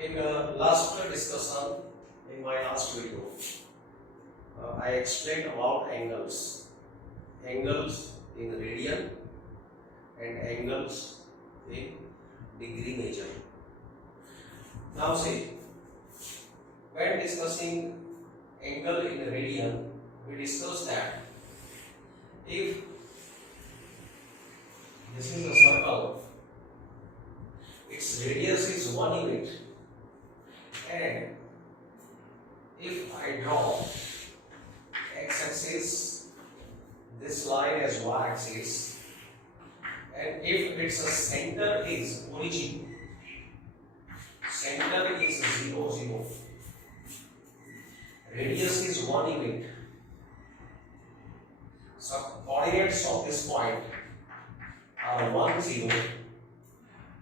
In last discussion, in my last video, I explained about angles in radian and angles in degree measure. Now see, when discussing angle in radian, we discussed that if this is a circle, its radius is 1 unit, and if I draw x-axis, this line as y-axis, and if its center is origin, center is 0, 0, radius is 1 unit, so coordinates of this point are 1, 0,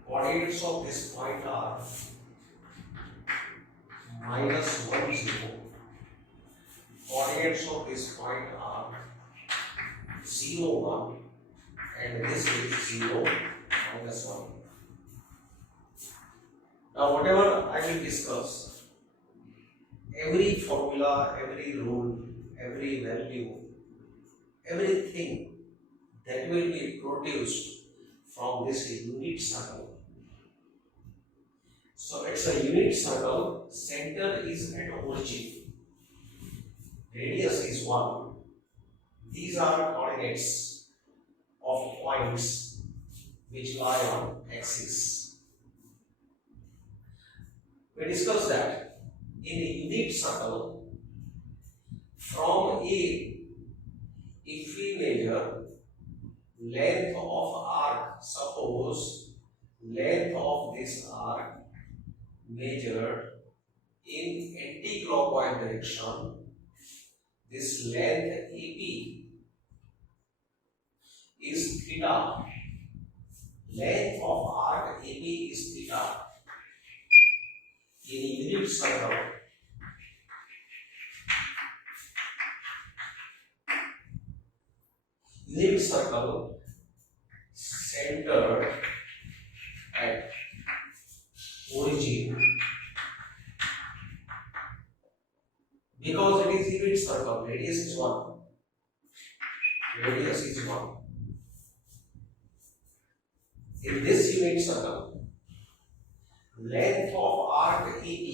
coordinates of this point are minus 1, 0, coordinates of this point are 0, 1, and this is 0, minus 1. Now whatever I will discuss, every formula, every rule, every value, everything that will be produced from this unit circle. So it's a unit circle, center is at origin, radius is 1. These are coordinates of points which lie on axis. We discussed that in a unit circle, from A, if we measure length of arc, suppose length of this arc measured in anti-clockwise direction, this length AP is theta, length of arc AP is theta in a unit circle. Unit circle centered at origin, because it is unit circle, radius is 1. Radius is 1. In this unit circle, length of arc AP,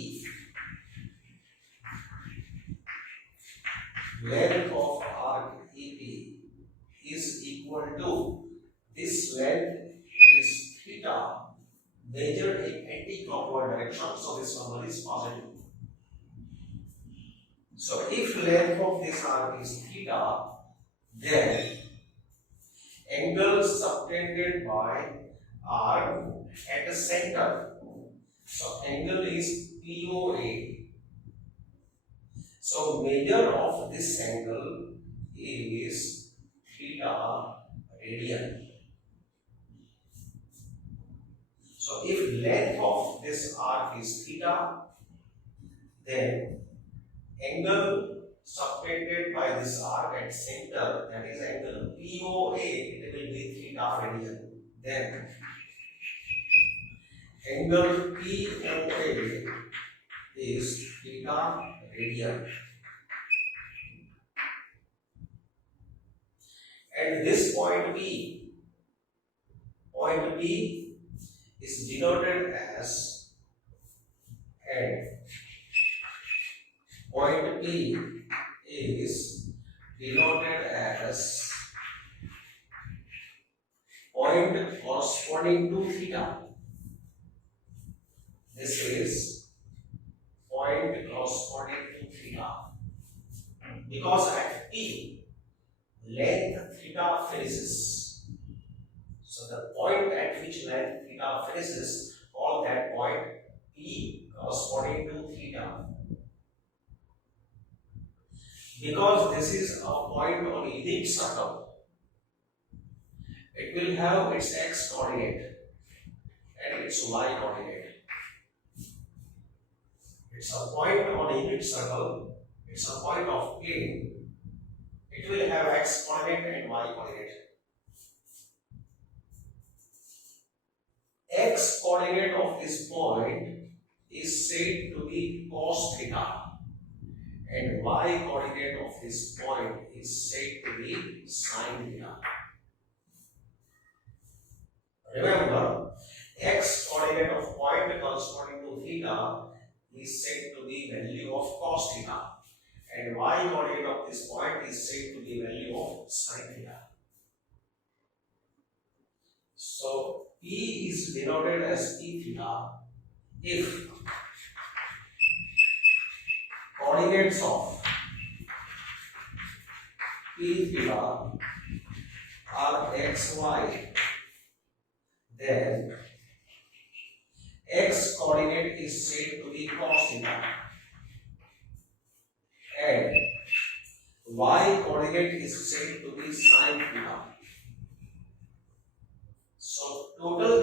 length of arc AP is equal to, this length is theta measured in anti-clockwise direction, so this number is positive. So if length of this arc is theta, then angle subtended by arc at the center, so angle is POA. So measure of this angle is theta radian. So if length of this arc is theta, then angle subtended by this arc at center, that is angle POA, it will be theta radian. Then angle POA is theta radian. And this point P is denoted as, and point P is denoted as point corresponding to theta. This is point corresponding to theta, because at P, length theta finishes. So the point at which length theta finishes, call that point P corresponding to theta. Because this is a point on a unit circle, it will have its x coordinate and its y coordinate. It's a point on a unit circle, it's a point of plane, it will have x coordinate and y coordinate. X coordinate of this point is said to be cos theta, and y coordinate of this point is said to be sin theta. Remember, x coordinate of point corresponding to theta is said to be value of cos theta, and y coordinate of this point is said to be value of sin theta. So P is denoted as P theta if coordinates of P theta are x, y, then x coordinate is said to be cos theta and y coordinate is said to be sin theta. So total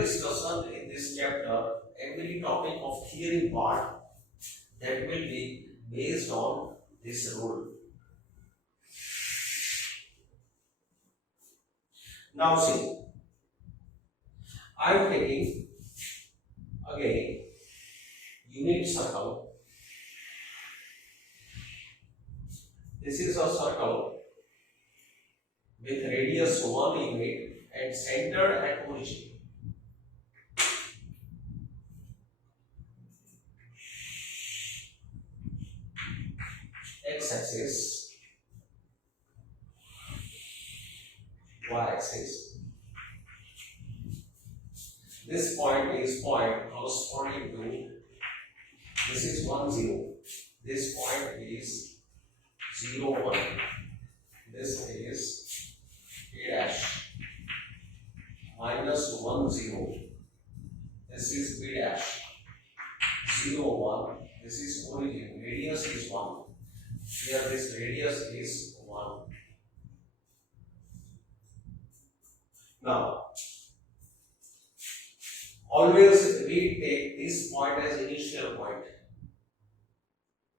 discussion in this chapter, every topic of theory part, that will be based on this rule. Now see, I am taking again unit circle. This is a circle with radius 1 unit and centered at origin. X-axis, y-axis. This point is point corresponding to, this is 1 0. This point is 0 1. This is A dash minus 1 0. This is B dash 0 1. This is origin. Radius is 1. Here this radius is 1. Now, always we take this point as initial point.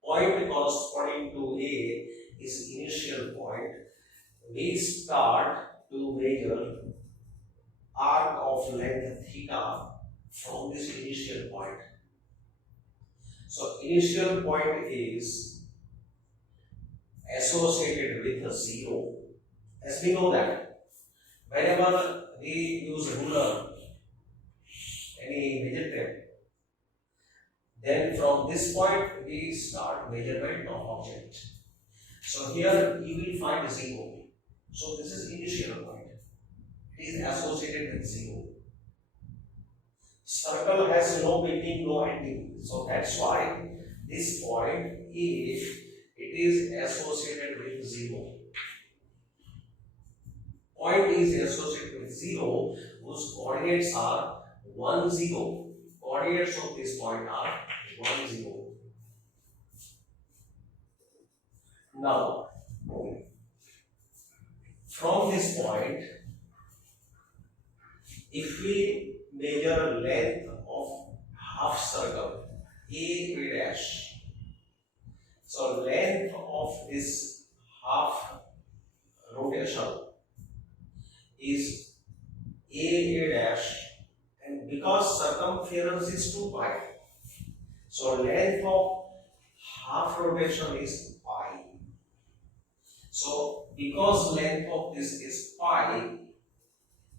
Point corresponding to A is initial point. We start to measure arc of length theta from this initial point. So initial point is associated with a 0. As we know that whenever we use ruler, any measure tape, then from this point we start measurement of object. So here you will find 0. So this is initial point. It is associated with 0. Circle has no beginning, no ending. So that's why this point is, it is associated with 0. Point is associated with 0 whose coordinates are 1 0. Coordinates of this point are 1 0. Now, from this point, if we measure length of half circle A B dash, so length of this half rotation is A dash, and because circumference is 2 pi, so length of half rotation is pi. So because length of this is pi,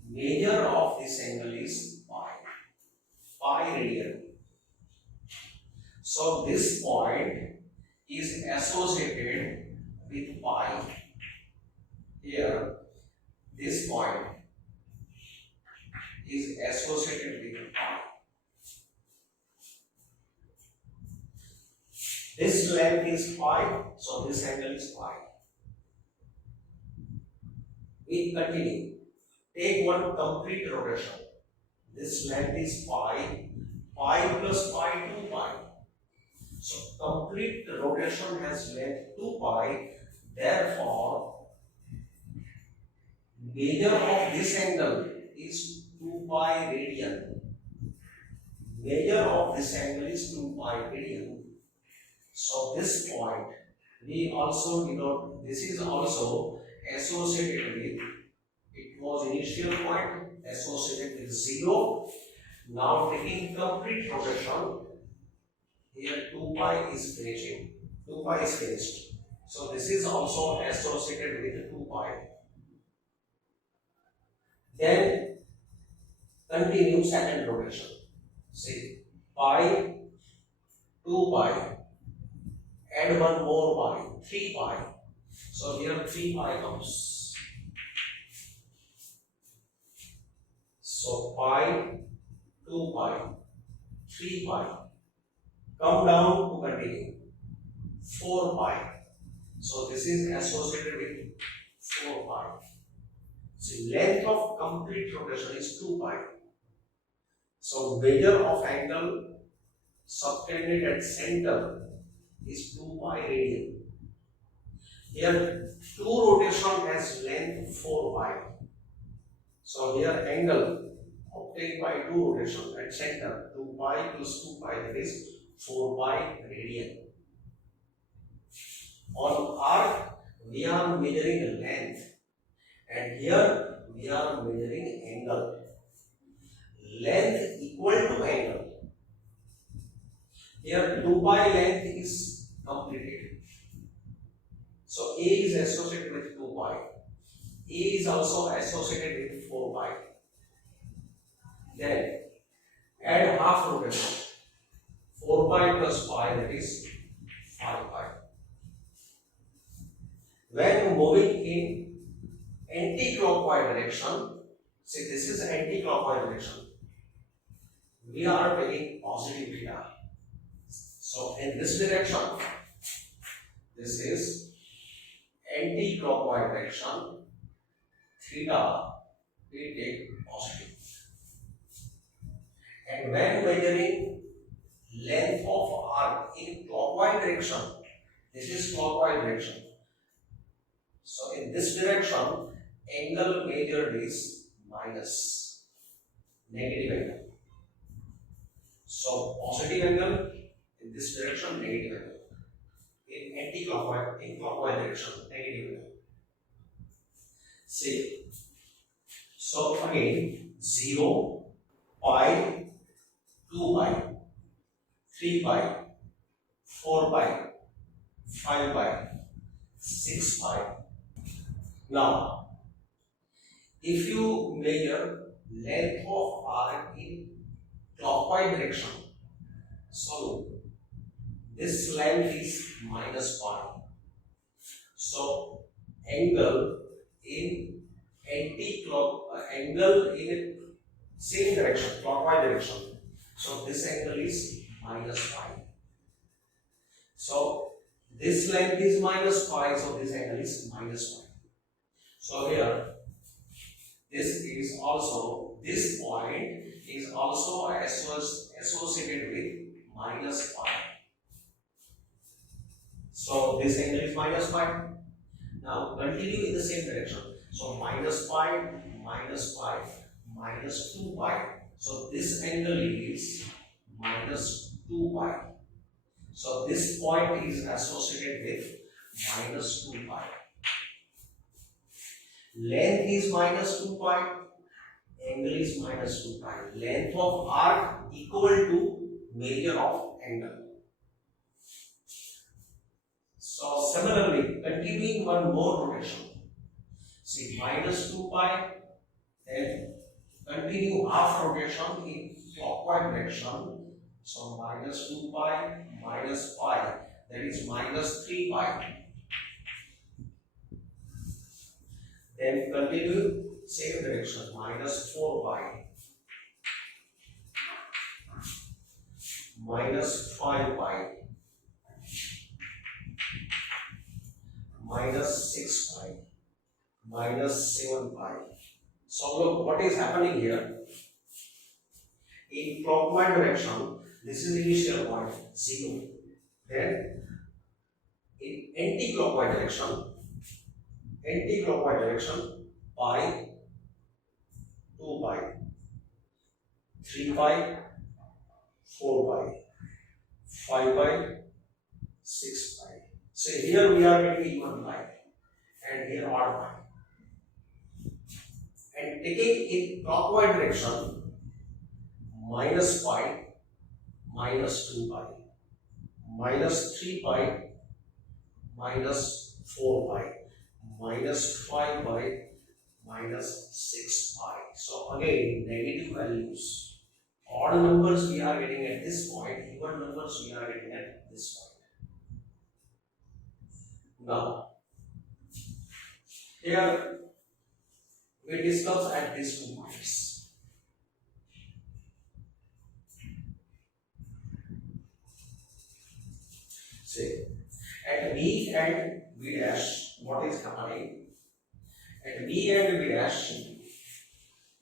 measure of this angle is pi radian. So this point is associated with pi. Here, this point is associated with pi. This length is pi, so this angle is pi. We continue. Take one complete rotation. This length is pi. Pi plus pi 2 pi. So complete rotation has length 2 pi. Therefore, measure of this angle is 2 pi radian. Measure of this angle is 2 pi radian. So this point we also denote. This is also associated with, it was initial point associated with 0. Now taking complete rotation, here 2 pi is finishing. 2 pi is finished. So this is also associated with 2 pi. Then continue second rotation. See, pi, 2 pi, add one more pi, 3 pi. So here 3 pi comes. So pi, 2 pi, 3 pi. Come down to continue. 4 pi. So this is associated with 4 pi. So length of complete rotation is 2 pi. So measure of angle subtended at center is 2 pi radian. Here 2 rotation has length 4 pi. So here angle obtained by 2 rotation at center 2 pi plus 2 pi, that is 4 pi radian. On arc we are measuring length and here we are measuring angle. Length equal to angle. Here 2 pi length is completed. So A is associated with 2 pi. A is also associated with 4 pi. Then add half rotation. 4 pi plus pi, that is 5 pi. When moving in anti-clockwise direction, see this is anti-clockwise direction, we are taking positive theta. So in this direction, this is anti-clockwise direction, theta we take positive. And when measuring length of arc in clockwise direction, this is clockwise direction. So in this direction, angle measured is minus, negative angle. So positive angle in this direction, negative angle. In anti-clockwise, in clockwise direction, negative angle. See, so again 0, pi, 2 pi, 3 pi, 4 pi, 5 pi, 6 pi. Now, if you measure length of arc in clockwise direction, so this length is minus pi. So angle in angle in same direction, clockwise direction. So this angle is minus pi. So this length is minus pi, so this angle is minus pi. So here, this point is also associated with minus pi. So this angle is minus pi. Now continue in the same direction. So minus pi, minus pi, minus 2 pi. So this angle is minus 2 pi. So this point is associated with minus 2 pi. Length is minus 2 pi, angle is minus 2 pi. Length of arc equal to measure of angle. So similarly, continuing one more rotation. See, minus 2 pi, then continue half rotation in clockwise direction. So minus 2 pi, minus pi, that is minus 3 pi. Then continue same direction, minus 4 pi, minus 5 pi, minus 6 pi, minus 7 pi. So look what is happening here. In clockwise direction, this is initial point 0. Then in anti-clockwise direction, pi, 2 pi, 3 pi, 4 pi, 5 pi, 6 pi. So here we are getting even pi and here odd pi. And taking in clockwise direction, minus pi minus 2 pi minus 3 pi minus 4 pi minus 5 pi minus 6 pi. So again negative values. Odd numbers we are getting at this point, even numbers we are getting at this point. Now here we discuss at these 2 points. Say at V and V dash, what is happening? At V and V dash,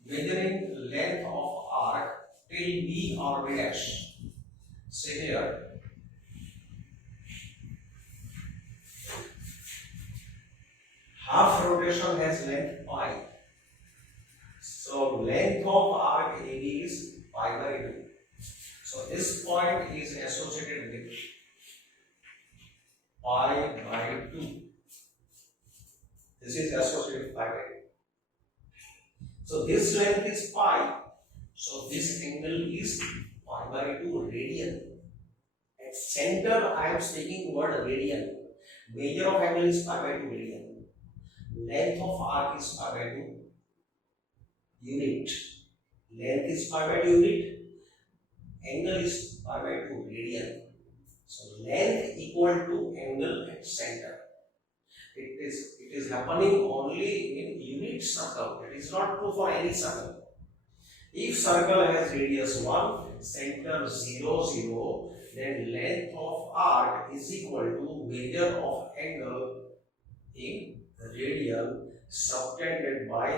measuring length of arc till V or V dash. Say here, half rotation has length pi. So length of arc AB is pi by 2. So this point is associated with pi by 2. This is associated with pi by 2. So this length is pi. So this angle is pi by 2 radian. At center I am speaking word radian. Measure of angle is pi by 2 radian. Length of arc is pi by 2 unit. Length is pi by 2 unit. Angle is pi by 2 radian. So length equal to angle at center. It is happening only in unit circle. It is not true for any circle. If circle has radius 1, center 0, 0, then length of arc is equal to measure of angle in radian subtended by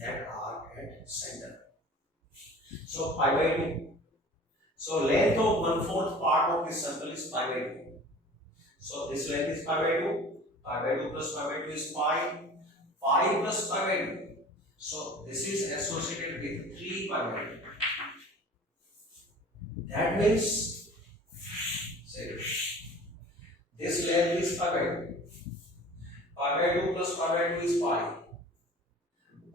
that arc at center. So pi by 2. So length of 1/4 part of this circle is pi by 2. So this length is pi by 2. Pi by 2 plus pi by 2 is pi. Pi plus pi by 2. So this is associated with 3 pi by 2. That means, say, this length is pi by 2. Pi by 2 plus pi by 2 is pi.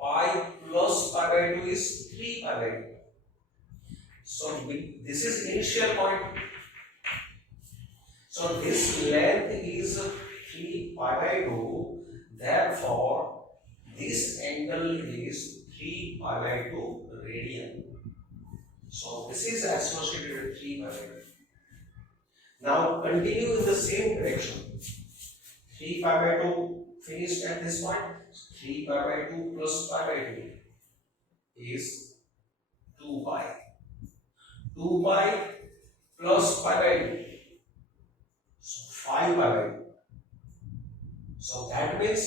Pi plus pi by 2 is 3 pi by 2. So this is initial point. So this length is 3 pi by 2. Therefore, this angle is 3 pi by 2 radian. So this is associated with 3 pi by 2. Now continue in the same direction. 3 pi by 2 finished at this point. 3 pi by 2 plus pi by 2 is 2 pi. 2 pi plus pi by 2. So 5 pi by 2. So that means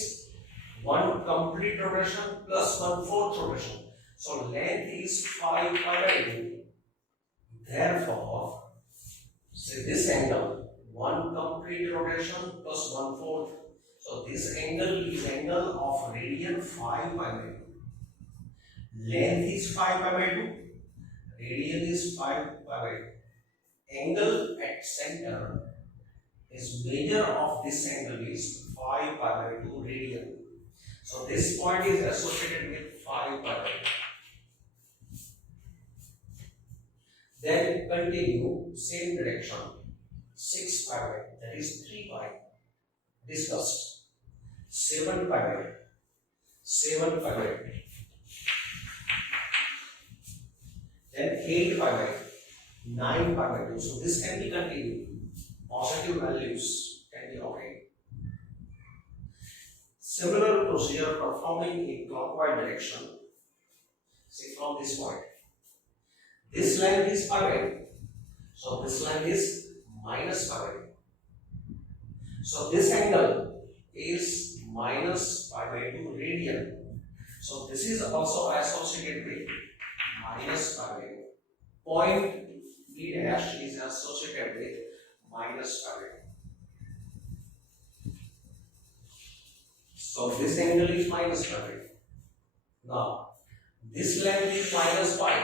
1 complete rotation plus 1/4 rotation. So length is 5 pi by 2. Therefore, say this angle 1 complete rotation plus 1/4. So this angle is angle of radian 5 pi by 2. Length is 5 pi by 2. Radian is 5 pi by 2. Angle at center is measure of this angle is 5 pi by 2 radian. So this point is associated with 5 pi by 2. Then continue same direction 6 pi by 2, that is 3 pi discussed. 7 pi by 2, 7 pi by 2. Then 8 pi by 2, 9 pi by 2. So this can be continued. Positive values can be obtained. Similar procedure performing in clockwise direction. See from this point. This length is pi by 2. So this length is minus pi by 2. So this angle is minus pi by 2 radian. So this is also associated with minus pi by 2. Point V dash is associated with minus pi by 2. So this angle is minus pi by 2. Now this length is minus pi.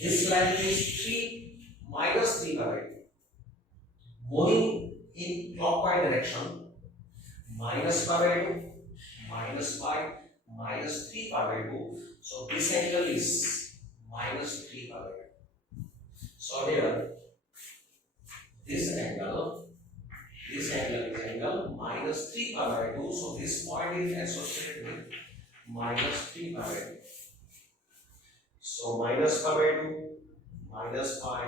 This length is 3 minus 3 pi by 2. Moving in clockwise direction, minus pi by 2, minus pi, minus 3 pi by 2. So this angle is minus 3 pi by 2. So here this angle is angle minus 3 pi by 2. So this point is associated with minus 3 pi by 2. So minus pi by 2, minus pi,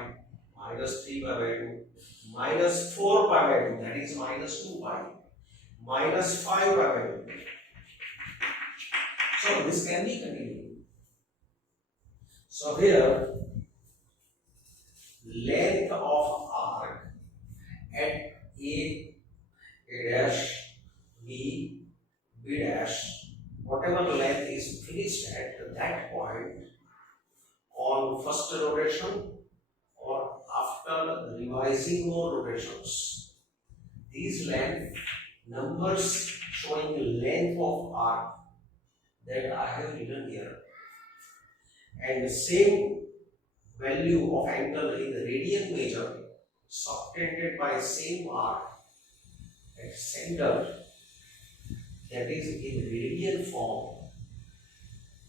minus 3 pi by 2, minus 4 pi by 2, that is minus 2 pi, minus 5 pi by 2. So this can be continued. So here length of arc at A dash, B dash, whatever length is finished at that point on first rotation or after revising more rotations. These length numbers showing length of arc that I have written here, and the same value of angle in the radian measure subtended by same arc at center, that is in radian form,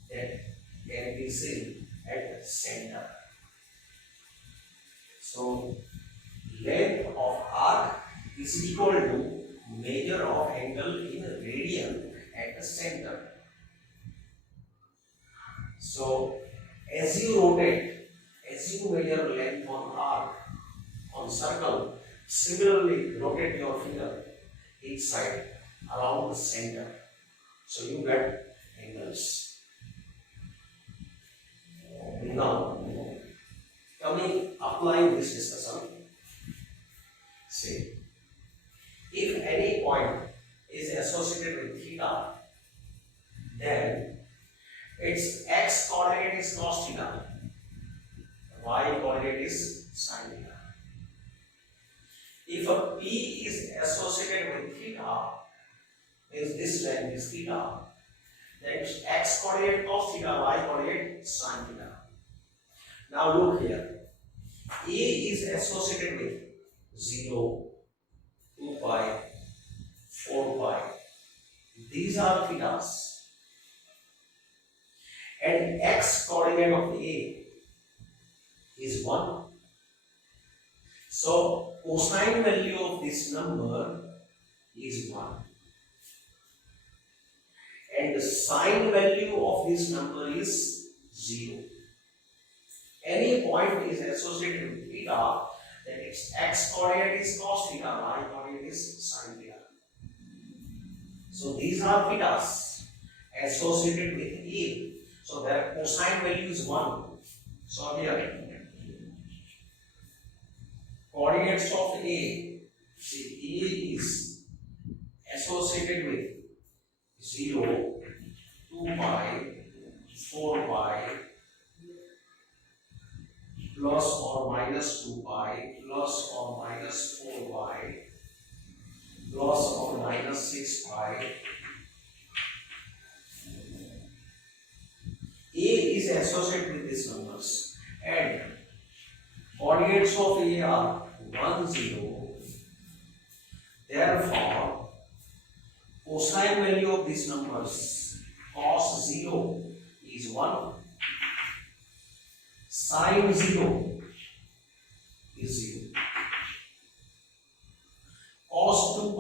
that can be seen at center. So length of arc is equal to measure of angle in radian at the center. So as you rotate, as you measure length on arc, on circle, similarly rotate your finger each side around the center. So you get angles. Now, applying this discussion, see, if any point is associated with theta, then its x coordinate is cos theta, y coordinate is sin theta. If a P is associated with theta, means this length is theta, then its x coordinate cos theta, y coordinate sin theta. Now look here, A is associated with 0, 2 pi, 4 pi. These are thetas. And x coordinate of A is 1. So cosine value of this number is 1. And the sine value of this number is 0. Any point is associated with theta, then its x coordinate is cos theta, y coordinate is sin theta. So these are thetas associated with A. So their cosine value is 1. So here coordinates of A, see, A is associated with 0, 2 pi, 4 pi, plus or minus 2 pi, plus or minus 4 pi, plus or minus 6 pi. A is associated with these numbers, and coordinates of A are 1, 0. Therefore, cosine value of these numbers, cos 0 is 1, sin 0 is 0, cos 2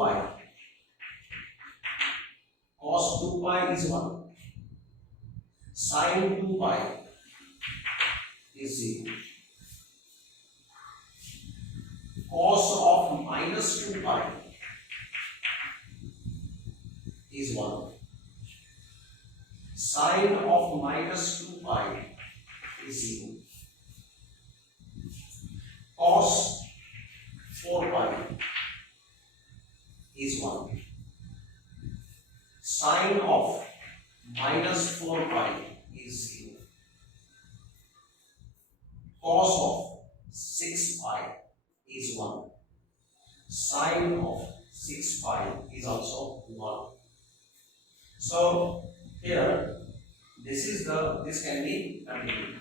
pi is 1, sin 2 pi is 0, cos of minus 2 pi is 1, sin of minus 2 pi is 0, cos 4 pi is 1, sin of minus 4 pi is 0, cos of 6 pi is 1, sin of 6 pi is also 1. So here this can be continued.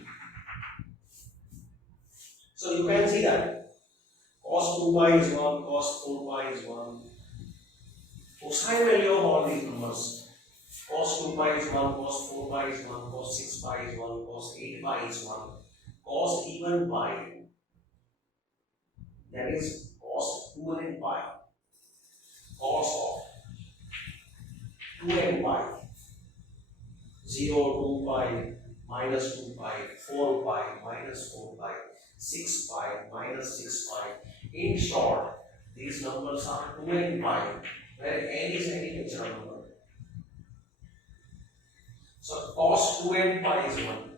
So you can see that cos 2 pi is 1, cos 4 pi is 1. Cosine value of all these numbers Cos 2 pi is 1, cos 4 pi is 1, cos 6 pi is 1, cos 8 pi is 1, cos even pi, that is cos 2n pi, cos of 2n pi, 0, 2 pi, minus 2 pi, 4 pi, minus 4 pi, 6 pi, minus 6 pi. In short, these numbers are 2n pi, where n is any natural number. So cos 2n pi is 1.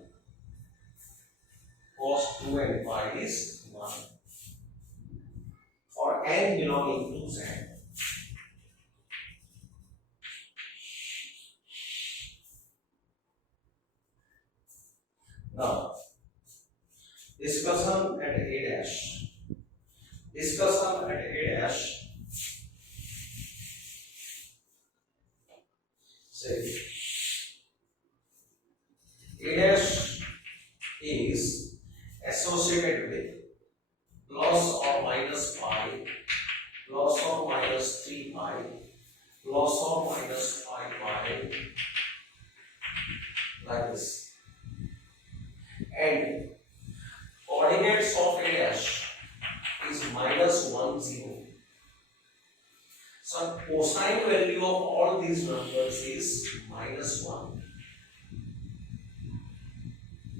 Cos 2n pi is 1. For n belonging to z. Now, discussion at A dash. Discussion at A dash. Say A dash is associated with plus or minus pi, plus or minus 3 pi, plus or minus 5 pi, like this. And coordinates of A dash is minus 1, 0. So cosine value of all these numbers is minus 1.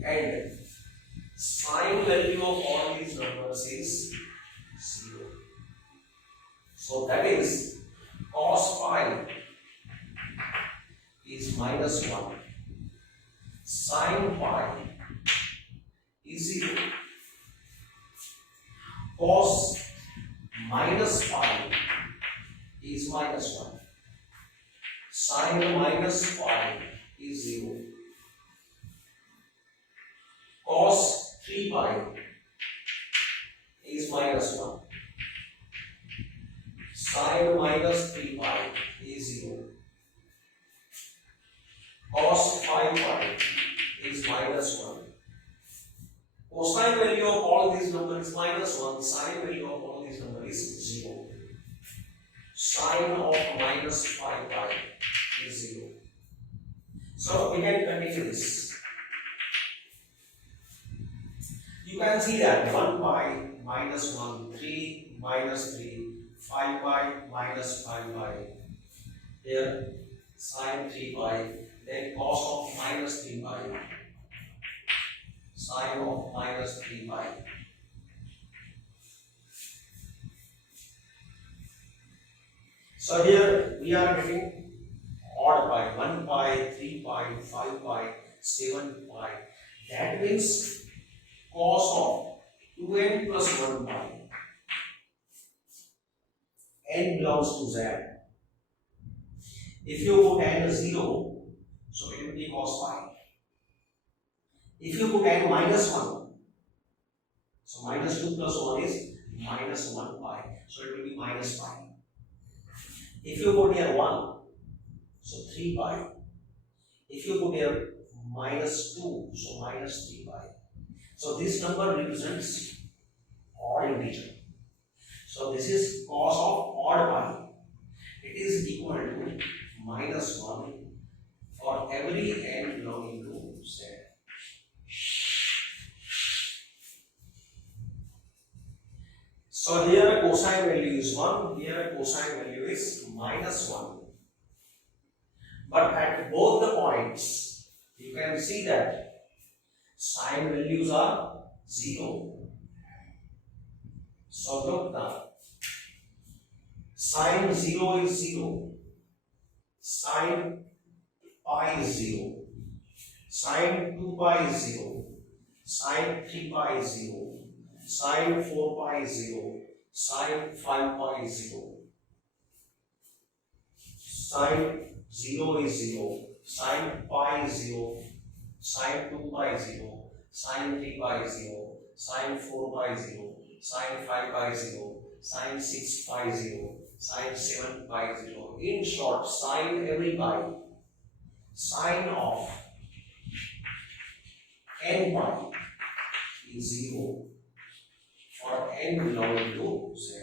And sine value of all these numbers is 0. So that is cos pi is minus 1. Sine pi is 0. Cos minus pi is minus 1. Sine minus pi is 0. Cos 3 pi is minus 1. Sine minus 3 pi is 0. Cos 5 pi is minus 1. Cosine value of all these numbers is minus 1. Sine value of all these numbers is 0. Sine of minus 5 pi is 0. So we can continue this. You can see that 1 pi minus 1, 3 minus 3, 5 pi minus 5 pi. Here sine 3 pi, then cos of minus 3 pi, sine of minus 3 pi. So here we are getting odd pi, 1 pi, 3 pi, 5 pi, 7 pi. That means cos of 2n plus 1 pi. N belongs to z. If you put n 0, so it will be cos pi. If you put n minus 1, so minus 2 plus 1 is minus 1 pi, so it will be minus pi. If you put here 1, so 3 pi. If you put here minus 2, so minus 3 pi. So this number represents odd integer. So this is cos of odd pi. It is equal to minus 1 for every n belonging to z. So here cosine value is 1, here cosine value is minus 1. But at both the points, you can see that sine values are 0. So look now. Sine 0 is 0. Sine pi is 0. Sine 2 pi is 0. Sine 3 pi is 0. Sine 4 pi is 0. Sine 5 pi is 0. Sine 0 is 0. Sine pi is 0. Sine 2 pi is 0. Sine 3 pi is 0. Sine 4 pi is 0. Sine 5 pi is 0. Sine 6 pi is 0. Sine 7 pi is 0. In short, sine every pi. Sine of n pi is 0 for n belonging to z.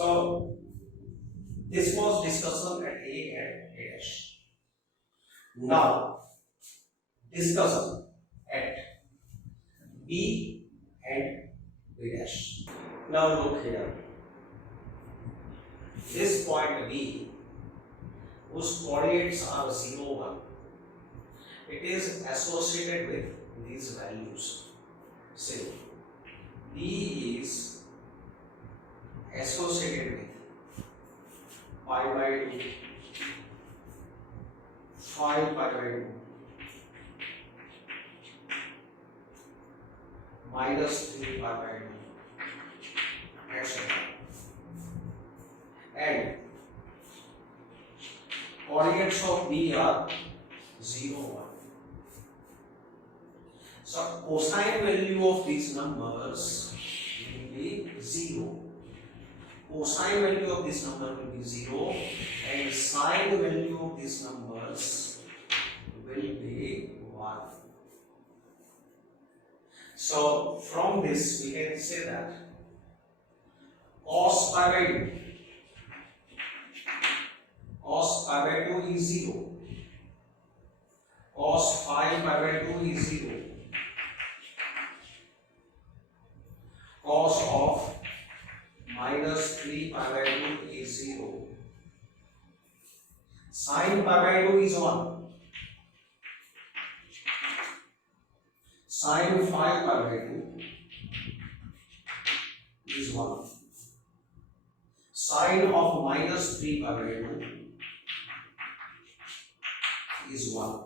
So this was discussion at A and A dash. Now discussion at B and B dash. Now look here. This point B, whose coordinates are 0, 1, it is associated with these values. Say B is associated with pi by 2, 5 pi by 2, minus 3 pi by 2, etc. And coordinates of B are 0, 1. So cosine value of these numbers will be 0. Cosine value of this number will be 0 and sine value of these numbers will be 1. So from this we can say that cos pi by 2, cos pi by 2 is 0, cos 5 pi by 2 is 0, cos of minus 3 pi by 2 is 0, sin pi by 2 is 1, sin 5 pi by 2 is 1, sin of minus 3 pi by 2 is 1.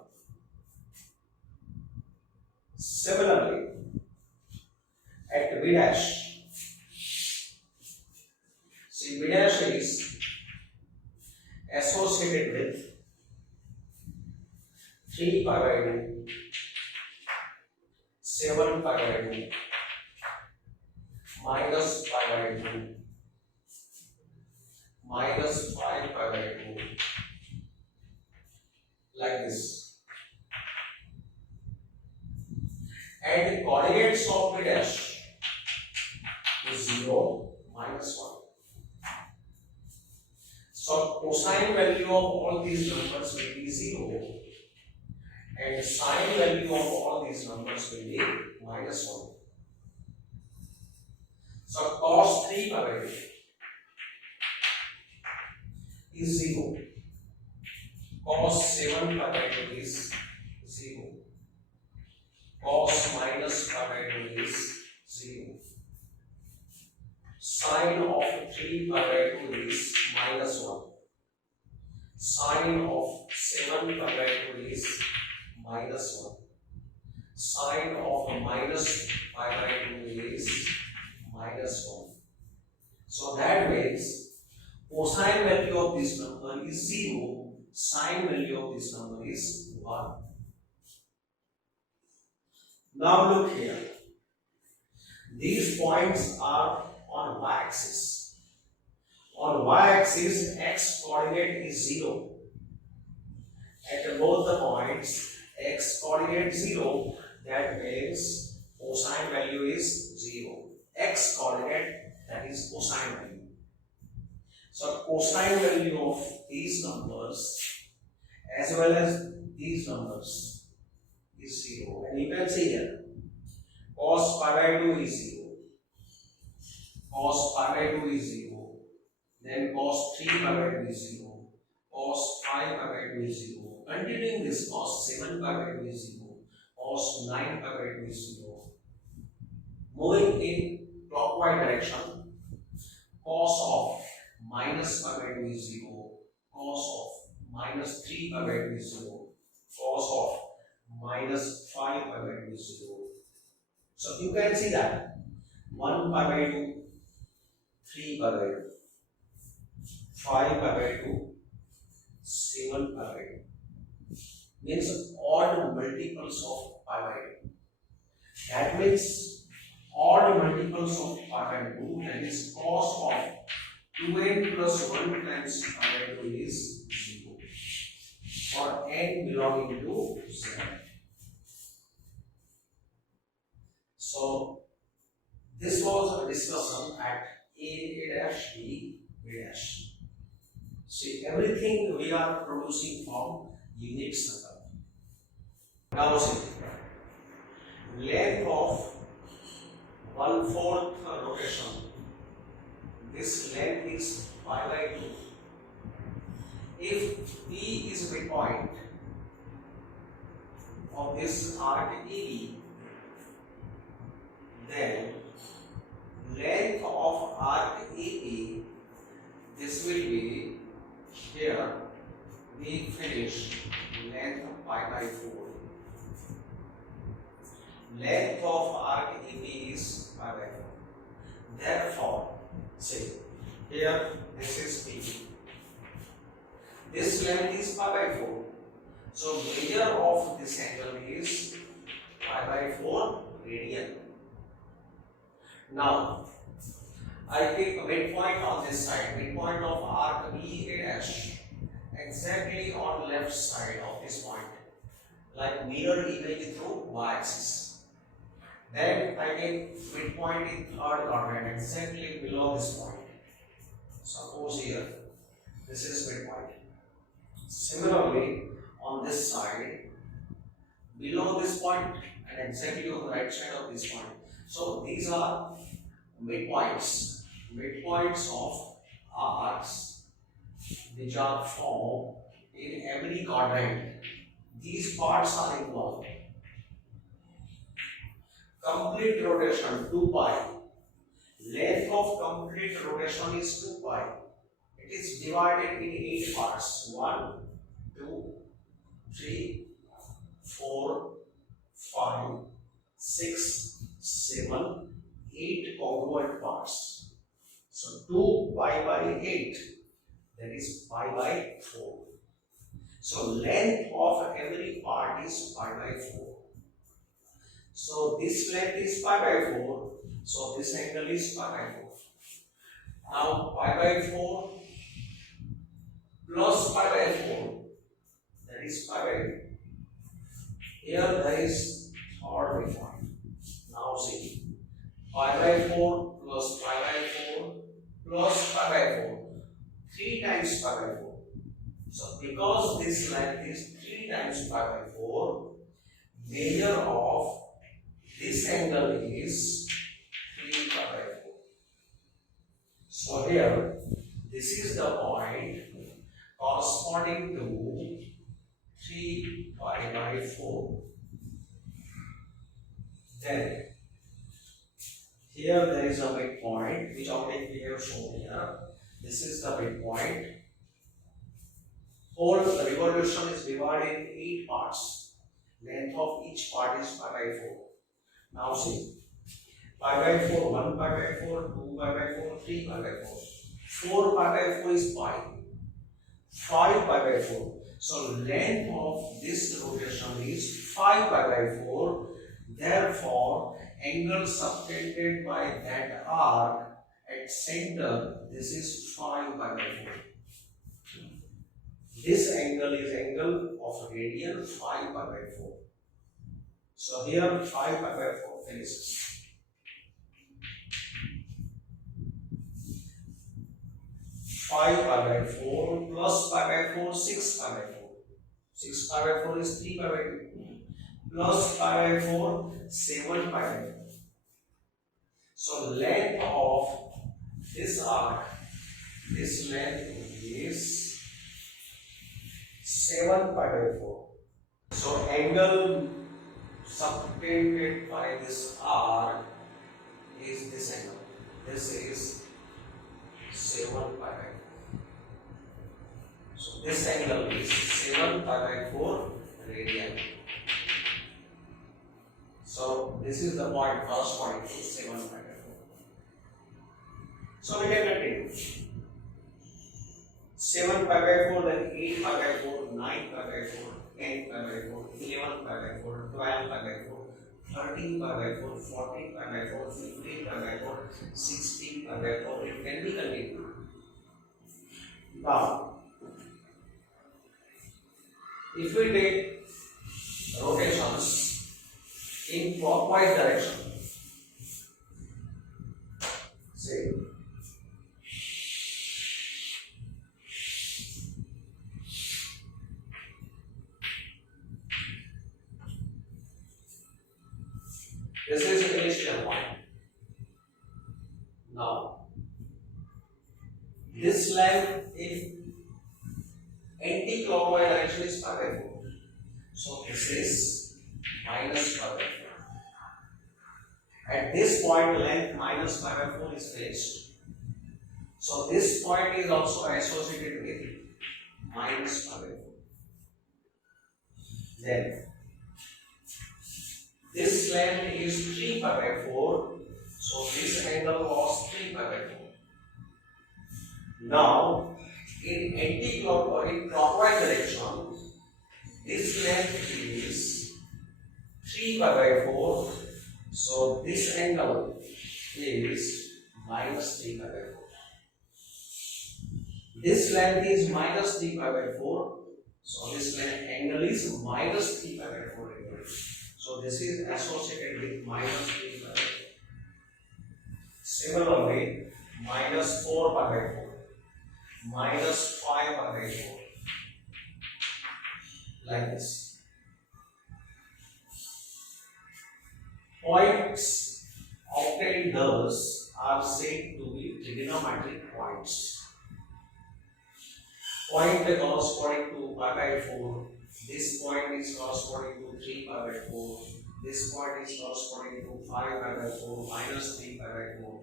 Similarly, at B dash, see B dash is associated with 3 pi by 2, 7 pi by 2, minus pi by 2, minus 5 pi by 2, like this. And the coordinates of B dash is 0, minus 1. So cosine value of all these numbers will be 0 and sine value of all these numbers will be minus 1. So cos 3 pi by 2 is 0, cos 7 pi by 2 is 0, cos minus pi by 2 is 0, sine of 3 pi by 2 is minus 1, sine of 7 pi by 2 is minus 1, sine of minus pi by 2 is minus 1. So that means cosine value of this number is 0, sine value of this number is 1. Now look here. These points are on y-axis. On y-axis, x coordinate is 0. At both the points, x coordinate 0. That means cosine value is 0. X coordinate, that is cosine value. So cosine value of these numbers as well as these numbers is 0. And you can see here, cos pi by 2 is 0, cos pi by 2 is 0, then cos 3 pi by 2 is 0, cos 5 pi by 2 is 0, continuing this, cos 7 pi by 2 is 0, cos 9 pi by 2 is 0. Moving in clockwise direction, cos of minus pi by 2 is 0, cos of minus 3 pi by 2 is 0, cos of minus 5 pi by 2 is 0. So you can see that 1 pi by 2, 3 pi by 2, 5 pi by 2, 7 pi by 2 means odd multiples of pi by 2. That means odd multiples of pi by 2, that is cos of 2n plus 1 times pi by 2 is 0 for n belonging to 7. So this was a discussion at A dash B B dash. See, everything we are producing from unit circle. Now see, length of 1/4 rotation. This length is pi by 2. If P is midpoint of this arc EB, then length of arc EB, this will be here, we finish length of pi by 4. Length of arc EB is pi by 4. Therefore, see, here this is P. This length is pi by 4. So measure of this angle is pi by 4 radian. Now, I take a midpoint on this side, midpoint of arc BA dash, exactly on left side of this point, like mirror image through y-axis. Then I take midpoint in third quadrant, exactly below this point. Suppose here, this is midpoint. Similarly, on this side, below this point and exactly on the right side of this point. So these are midpoints, midpoints of arcs which are formed in every quadrant. These parts are involved. Complete rotation 2 pi. Length of complete rotation is 2 pi. It is divided in 8 parts. 1, 2, 3, 4, 5, 6, 7, 8 congruent parts. So 2 pi by 8, that is pi by 4. So length of every part is pi by 4. So this length is pi by 4. So this angle is pi by 4. Now pi by 4 plus pi by 4, that is pi by 2. Here there is third midpoint. Now see, pi by 4 plus pi by 4 plus pi by 4, 3 times pi by 4. So because this length is 3 times pi by 4, measure of this angle is 3 pi by 4. So here, this is the point corresponding to 3 pi by 4. Then, here there is a midpoint which already we have shown here. This is the midpoint. Whole revolution is divided in 8 parts. Length of each part is pi by 4. Now see, pi by 4, 1 pi by 4, 2 pi by 4, 3 pi by 4. 4 pi by 4 is pi. 5 pi by 4. So length of this rotation is 5 pi by 4. Therefore, angle subtended by that arc at center, this is 5 pi by 4. This angle is angle of radian 5 pi by 4. So here 5 pi by 4 finishes. 5 pi by 4 plus pi by 4, 6 pi by 4. 6 pi by 4 is 3 pi by 2. Plus pi by 4, 7 pi by 4. So length of this arc, this length is 7 pi by 4. So angle subtended by this arc is this angle. This is 7 pi by 4. So this angle is 7 pi by 4 radian. So this is the point, first point is 7 pi by 4. So we can continue. 7 pi by 4, then 8 pi by 4, 9 pi by 4, 10 pi by 4, 11 pi by 4, 12 pi by 4, 13 pi by 4, 14 pi by 4, 15 pi by 4, 16 pi by 4. It can be continued. Now, if we take rotations in clockwise direction, say This is initial point. Now, this length in anti-clockwise direction is pi by 4. So this is minus pi by 4. At this point, length minus pi by 4 is fixed. So this point is also associated with minus pi by 4. Then this length is 3 pi by 4. So this angle was 3 pi by 4. Now, in anti-clockwise or in clockwise direction, this length is 3 pi by 4. So this angle is minus 3 pi by 4. This length is minus 3 pi by 4. So this length angle is minus 3 pi by 4 angle. So this is associated with minus 3 pi by 4. Similarly, minus 4 pi by 4, minus 5 pi by 4, like this. Points obtained thus are said to be trigonometric points. Point corresponding to pi by 4, this point is corresponding to 3 pi by 4, this point is corresponding to 5 pi by 4 minus 3 pi by 4.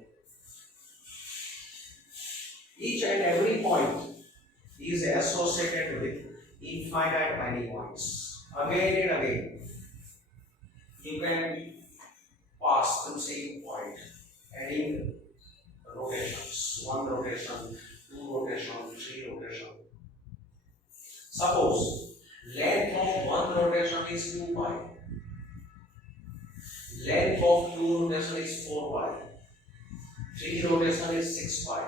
Each and every point is associated with infinite many points. Again and again, you can pass the same point, adding rotations, 1 rotation, 2 rotation, 3 rotation. Suppose length of 1 rotation is 2 pi, length of 2 rotation is 4 pi, 3 rotation is 6 pi,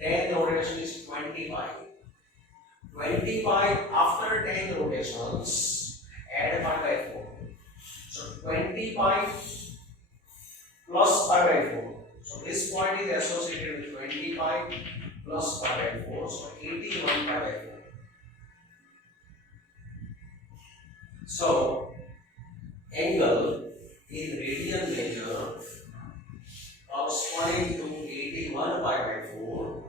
10 rotation is 20 pi. 20 pi after 10 rotations, add pi by 4. So 20 pi plus pi by 4. So this point is associated with 20 pi plus pi by 4. So 81 pi by 4. So angle in radian measure corresponding to 81 pi by 4.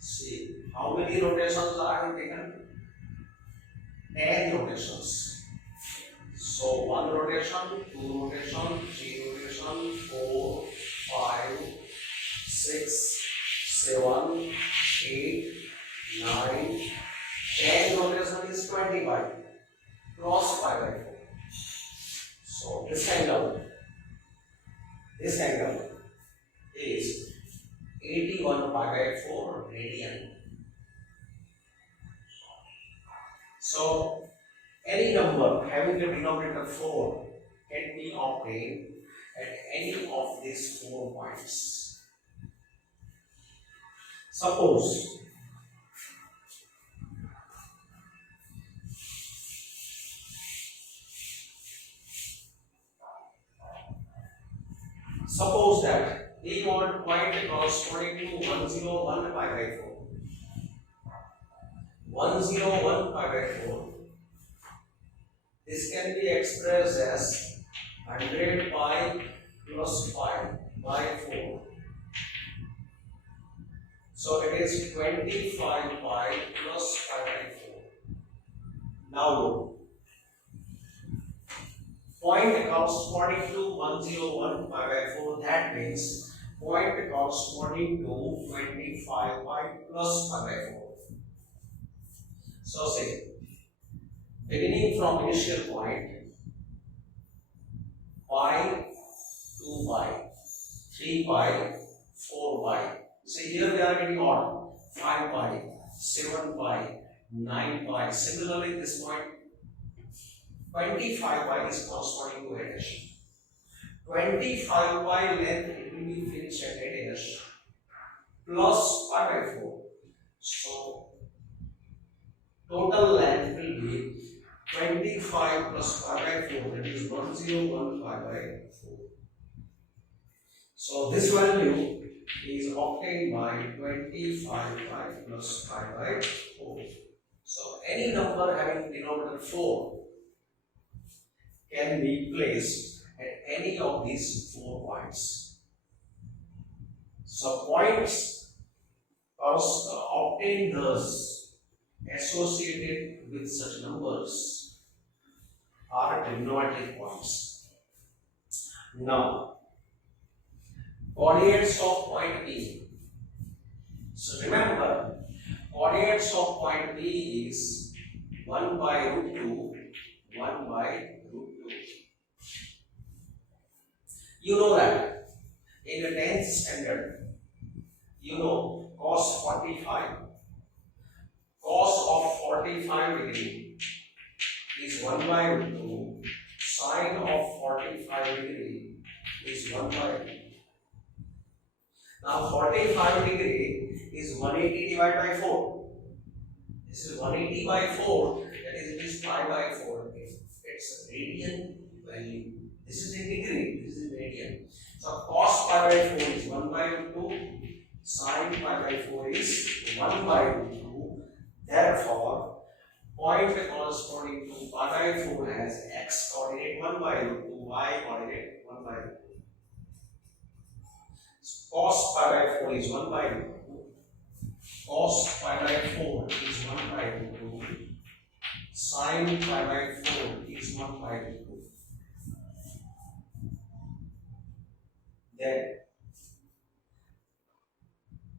See how many rotations are taken? 10 rotations. So 1 rotation, 2 rotation, 3 rotation, 4, 5, 6, 7, 8, 9, 10 rotation is 20 pi plus pi by 4. So this angle is 81 pi by 4 radian. So any number having the denominator 4 can be obtained at any of these 4 points. Suppose that we want point corresponding to 101 pi by 4. 101 pi by 4. This can be expressed as 100 pi plus pi by 4. So it is 25 pi plus pi by 4. Now look. Point corresponding to 101 pi by 4, that means point corresponding to 25 pi plus pi by 4. So say, beginning from initial point, pi, 2 pi, 3 pi, 4 pi. See here we are getting odd, 5 pi, 7 pi, 9 pi. Similarly this point, 25 pi is corresponding to a dash. 25 pi length it will be finished at a dash plus pi by 4. So total length will be 25 plus pi by 4, that is 101 pi by 4. So this value is obtained by 25 pi plus pi by 4. So any number having denominator 4 can be placed at any of these 4 points. So points are obtained thus associated with such numbers are trigonometric points. Now, coordinates of point P. So remember, coordinates of point P is 1 by root 2, 1 by root 2. You know that in the 10th standard, you know cos 45. Cos of 45 degree is 1 by root 2. Sine of 45 degree is 1 by root 2. Now 45 degree is 180 divided by 4. This is 180 by 4, that is it is pi by 4. It's a radian value. This is in degree, this is in radian. So cos pi by 4 is 1 by root 2, sin pi by 4 is 1 by root 2. Therefore, point corresponding to pi by 4 has x coordinate 1 by root 2, y coordinate 1 by root 2. Cos pi by 4 is 1 by root 2. Cos pi by 4 is 1 by root 2. Sin pi by 4 is 1 by root 2. Then,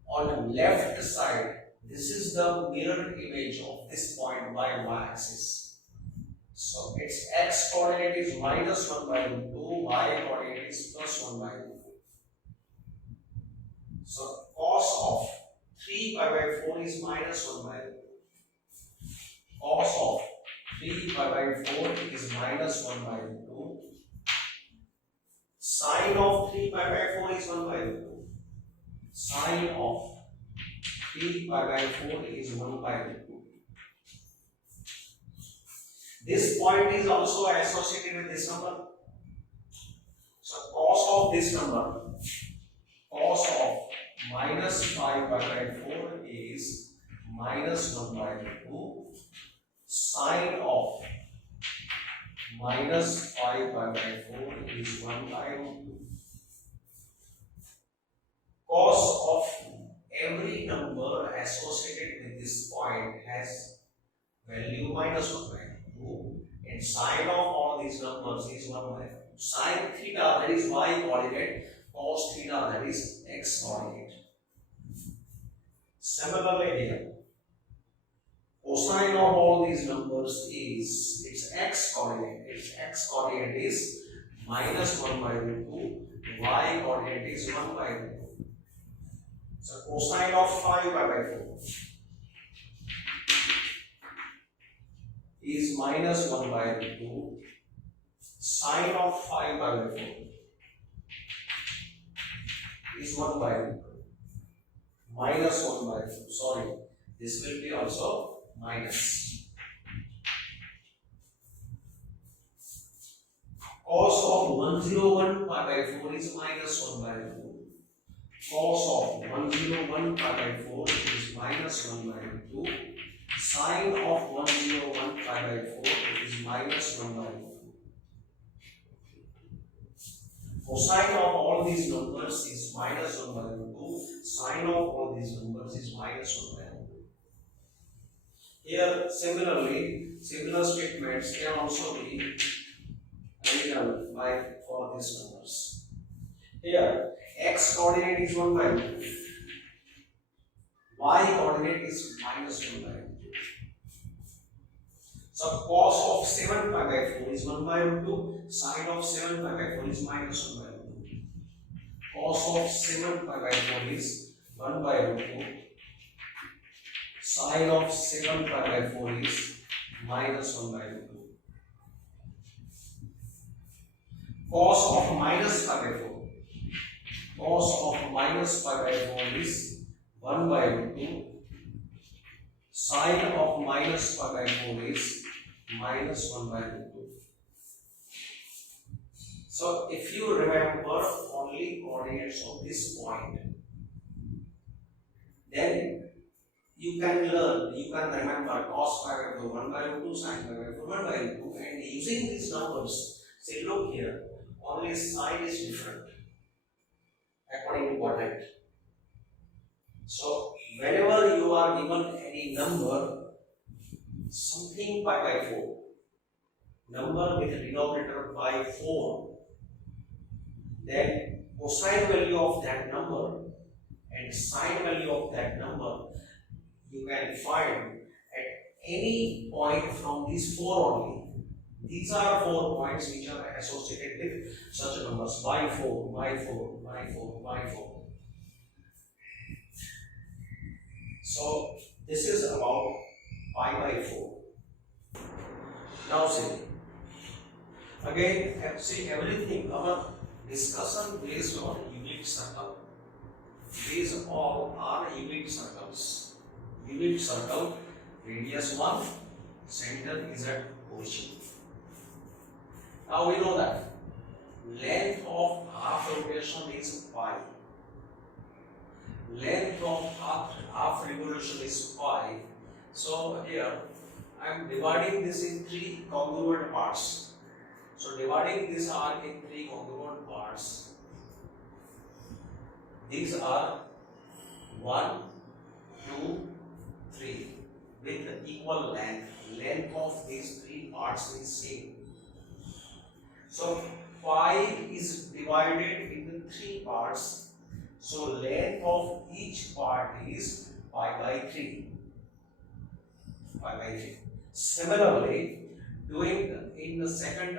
on the left side, this is the mirror image of this point by y-axis. So, its x coordinate is minus 1 by root 2, y coordinate is plus 1 by root 2. So, cos of 3 pi by 4 is minus 1 by root 2. Cos of 3 pi by 4 is minus 1 by root 2. Sine of 3 pi by 4 is 1 by root 2. Sine of 3 pi by 4 is 1 by root 2. This point is also associated with this number. So cos of this number, cos of minus 5 pi by 4 is minus 1 by root 2. Sine of minus 5 pi by 4 is 1 by root 2. Cos of every number associated with this point has value minus 1 by root 2, and sine of all these numbers is 1 by root 2. Sine theta, that is y coordinate, cos theta, that is x coordinate. Similarly here, cosine of all these numbers is its x coordinate. Its x coordinate is minus 1 by root 2, y coordinate is 1 by root 2. So cosine of 5 pi by 4 is minus 1 by root 2. Sine of 5 pi by 4 is 1 by root 2. Minus 1 by 4. Sorry, this will be also minus. Cos of 101 pi by 4 is minus 1 by root 2. Cos of 101 pi by 4 is minus 1 by root 2. Sine of 101 pi by 4 is minus 1 by root 2. Cosine of all these numbers is minus 1 by root 2. Sine of all these numbers is minus 1 by root 2. Here, similarly, similar statements can also be written by for these numbers. Here, x coordinate is 1 by root 2. Y coordinate is minus 1 by root 2. So cos of 7 pi by 4 is 1 by root 2. Sine of 7 pi by 4 is minus 1 by root 2. Cos of 7 pi by 4 is 1 by root 2. Sine of 7 pi by 4 is minus 1 by root 2. Cos of minus pi by 4. Cos of minus pi by 4 is 1 by root 2. Sine of minus pi by 4 is minus 1 by root 2. So if you remember only coordinates of this point, then you can learn, you can remember cos pi by 4 1 by root 2, sin pi by 4 1 by root 2, and using these numbers See, look here, only sign is different according to quadrant. So, whenever you are given any number, something pi by 4, number with denominator by 4, then cosine value of that number and sine value of that number you can find at any point from these 4 only. These are 4 points which are associated with such numbers by 4, by 4, by 4, by 4. So this is about pi by 4. Now see, again see everything our discussion based on unit circle. These all are unit circles. Unit circle, radius 1, center is at origin. Now we know that length of half rotation is pi. Length of half revolution is pi. So here I am dividing this in 3 congruent parts. So dividing this arc in 3 congruent parts. These are 1, 2, 3 with equal length. Length of these 3 parts is same. So pi is divided into 3 parts. So length of each part is pi by 3. Pi by 3. Similarly, doing in the second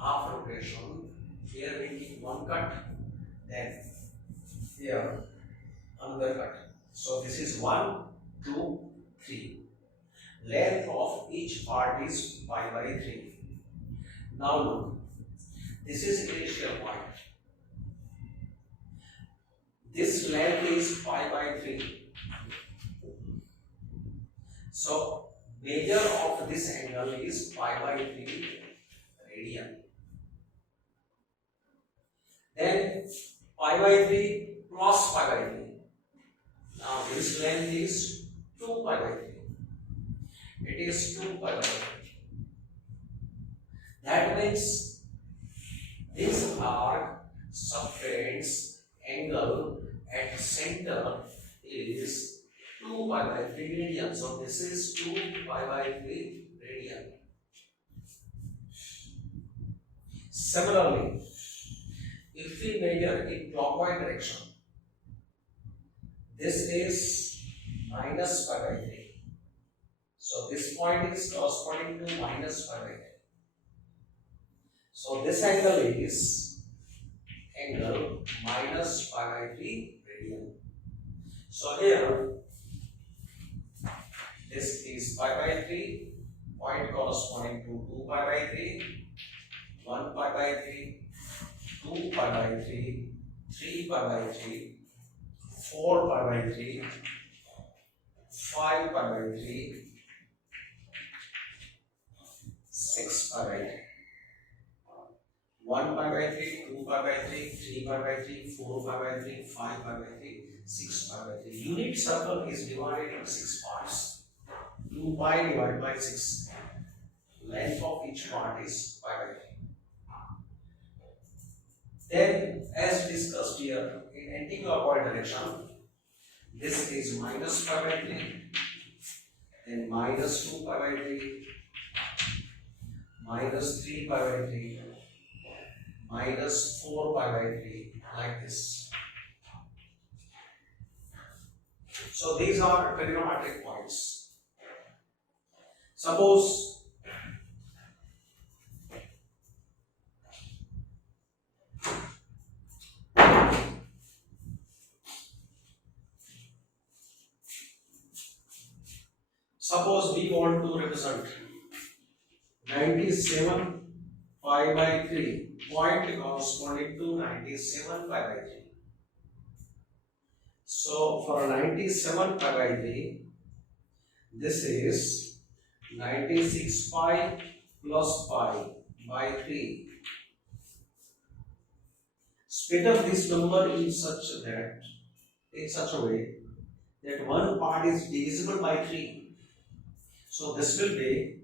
half rotation, here we keep one cut, then here another cut. So this is 1, 2, 3. Length of each part is pi by 3. Now look, this is initial point. This length is pi by 3. So measure of this angle is pi by 3 radian. Then pi by 3 plus pi by 3. Now this length is 2 pi by 3. It is 2 pi by 3. That means this arc subtends angle at center is 2 pi by 3 radian. So this is 2 pi by 3 radian. Similarly, if we measure in clockwise direction, this is minus pi by 3. So this point is corresponding to minus pi by 3. So this angle is angle minus pi by 3 radian. So here this is pi by 3, point corresponding to 2 pi by 3, 1 pi by 3, 2 pi by 3, 3 pi by 3, 4 pi by 3, 5 pi by 3, 6 pi by 3. 1 pi by 3, 2 pi by 3, 3 pi by 3, 4 pi by 3, 5 pi by 3, 6 pi by 3. Unit circle is divided into 6 parts. 2 pi divided by 6. Length of each part is pi by 3. Then, as discussed here, in anti-clockwise direction, this is minus pi by 3, then minus 2 pi by 3, minus 3 pi by 3, minus 4 pi by 3, like this. So these are trigonometric points. Suppose we want to represent 97 pi by 3 point corresponding to 97 pi by 3. So for 97 pi by 3, this is 96 pi plus pi by 3. Split up this number in such a way that one part is divisible by 3. So this will be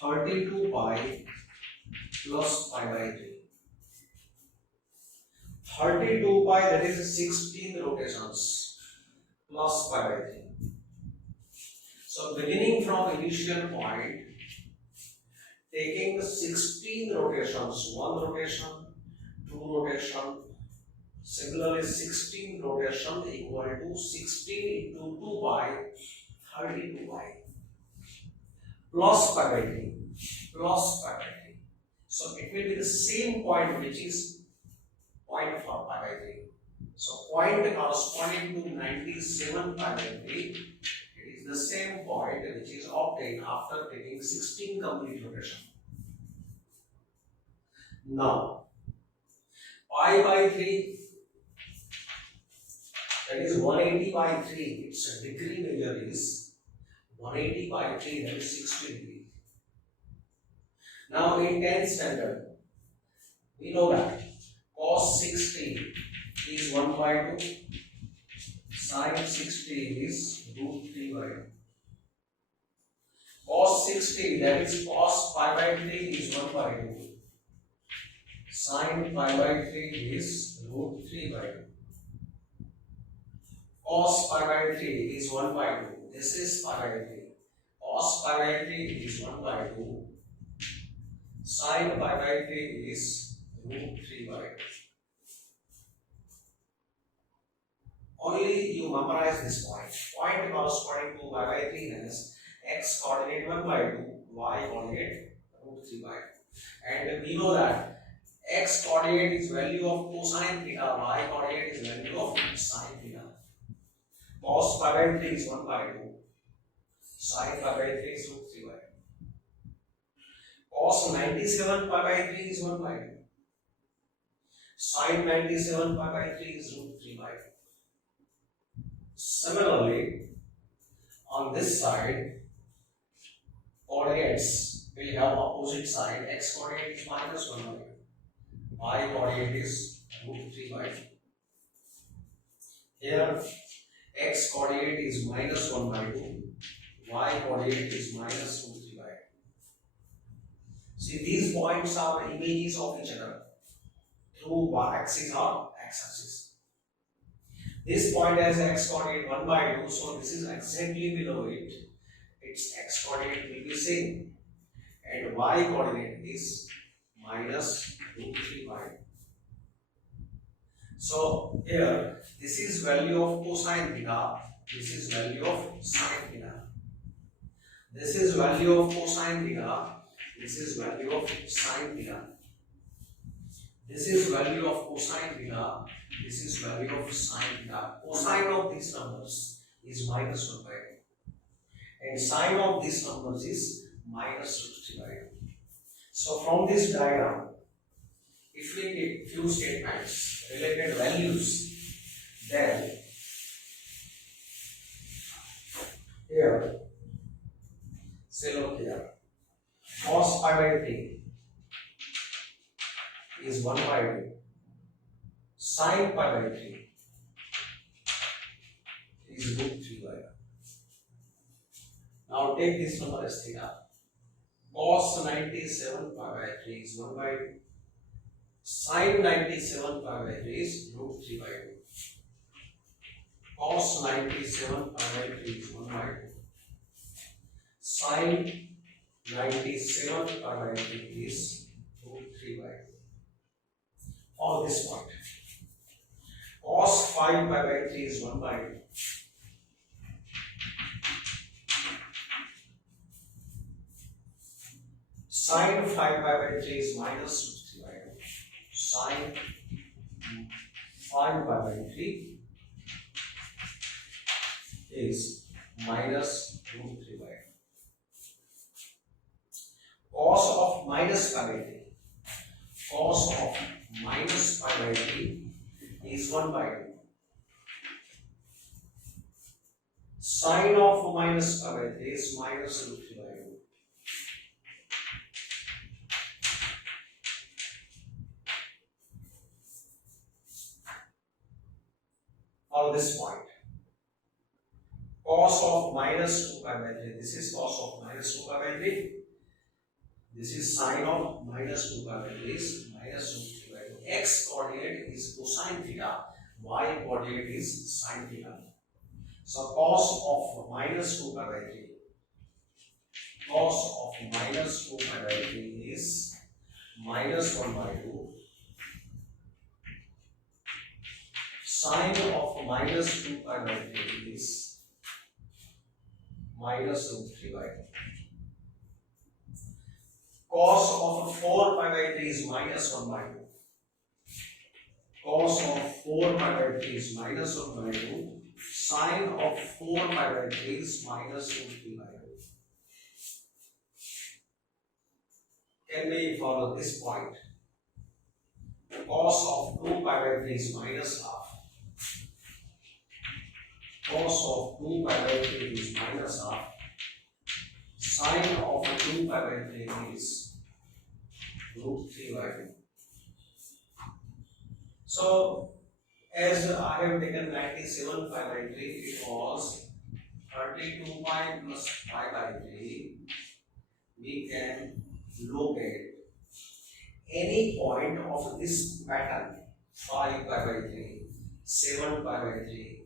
32 pi plus pi by 3. 32 pi, that is 16 rotations, plus pi by 3. So beginning from initial point, taking the 16 rotations, 1 rotation, 2 rotation, similarly 16 rotation equal to 16 into 2 pi, 32 pi, plus pi by 3, plus pi by 3. So it will be the same point which is point for pi by 3. So point corresponding to 97 pi by 3, it is the same point which is obtained after taking 16 complete rotation. Now, pi by 3, that is 180 by 3, its degree measure is 180 by 3, that is 60 degree. Now in 10th standard, we know that cos 60 is 1 by 2, sin 60 is root 3 by 2. Cos 60, that is cos pi by 3 is 1 by 2, sin pi by 3 is root 3 by 2. Cos pi by 3 is 1 by 2, this is pi by 3. Cos pi by 3 is 1 by 2, sin pi by 3 is root 3 by 2. Only you memorize this point. Point corresponding to pi by 3 has x coordinate 1 by 2, y coordinate root 3 by 2. And we know that x coordinate is value of cosine theta, y coordinate is value of sine theta. Cos pi by 3 is 1 by 2, sin pi by 3 is root 3 by 2. Cos 97 pi by 3 is 1 by 2, sin 97 pi by 3 is root 3 by 2. Similarly, on this side, coordinates will have opposite side. X coordinate is minus 1 by 2, y coordinate is root 3 by 2. Here, x coordinate is minus 1 by 2, y coordinate is minus root 3 by 2. See, these points are images of each other through y-axis or x-axis. This point has x coordinate 1 by 2, so this is exactly below it. Its x coordinate will be same, and y coordinate is minus root 3 by 2. So here, this is value of cosine theta, this is value of sine theta. This is value of cosine theta, this is value of sine theta. This is value of cosine theta, this is value of sine theta. Cosine of these numbers is minus 1 by 2, and sine of these numbers is minus root 3 by 2. So from this diagram, if we take few statements, related values, then here, say look here, cos pi by 3 is 1 by 2, sin pi by 3 is root 3 by 2. Now take this number as theta. Cos 97 pi by 3 is 1 by 2, sin 97 pi by 3 is root 3 by 2. Cos 97 pi by 3 is 1 by 2, sin 97 pi by 3 is root 3 by 2. All this point. Cos 5 pi by 3 is 1 by 2. Sin 5 pi by 3 is minus root 3 by 2. Sin 5 pi by 3 is minus root 3 by 2. Cos of minus pi by 3. Cos of minus pi by 3 is 1 by 2. Sin of minus pi by 3 is minus root 3 by 2. For this point, cos of minus 2 pi by 3, this is cos of minus 2 pi by 3, This is sine of minus 2 pi by 3 is minus root 3 by 2. X coordinate is cosine theta. Y coordinate is sine theta. So cos of minus 2 pi by 3. Cos of minus 2 pi by 3 is minus 1 by 2. Sine of minus 2 pi by 3 is minus root 3 by 2. Cos of 4 pi by 3 is minus 1 by 2. Cos of 4 pi by 3 is minus 1 by 2. Sine of 4 pi by 3 is minus root 3 by 2. Can we follow this point? Cos of 2 pi by 3 is minus half. Cos of 2 pi by 3 is minus half. Sine of 2 pi by 3 is root 3 by 2. So, as I have taken 97 pi by 3, it was 32 pi plus pi by 3. We can locate any point of this pattern: 5 pi by 3, 7 pi by 3,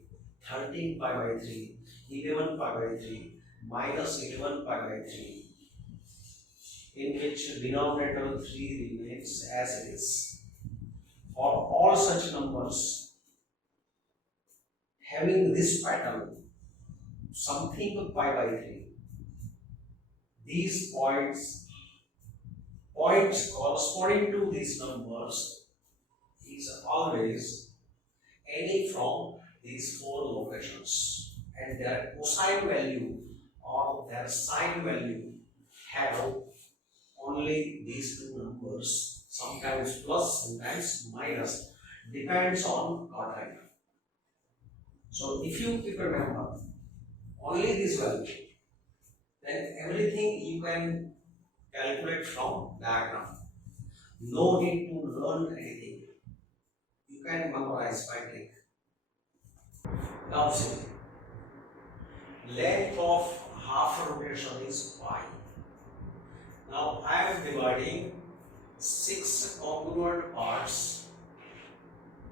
13 pi by 3, 11 pi by 3, minus 11 pi by 3, in which denominator 3 remains as it is. For all such numbers having this pattern, something pi by 3, these points corresponding to these numbers is always any from these 4 locations, and their cosine value or their sine value have only these 2 numbers, sometimes plus, sometimes minus, depends on quadrant. So if you remember only this value, then everything you can calculate from diagram. No need to learn anything. You can memorize by click. Now see, length of half rotation is pi. Now I am dividing 6 congruent parts.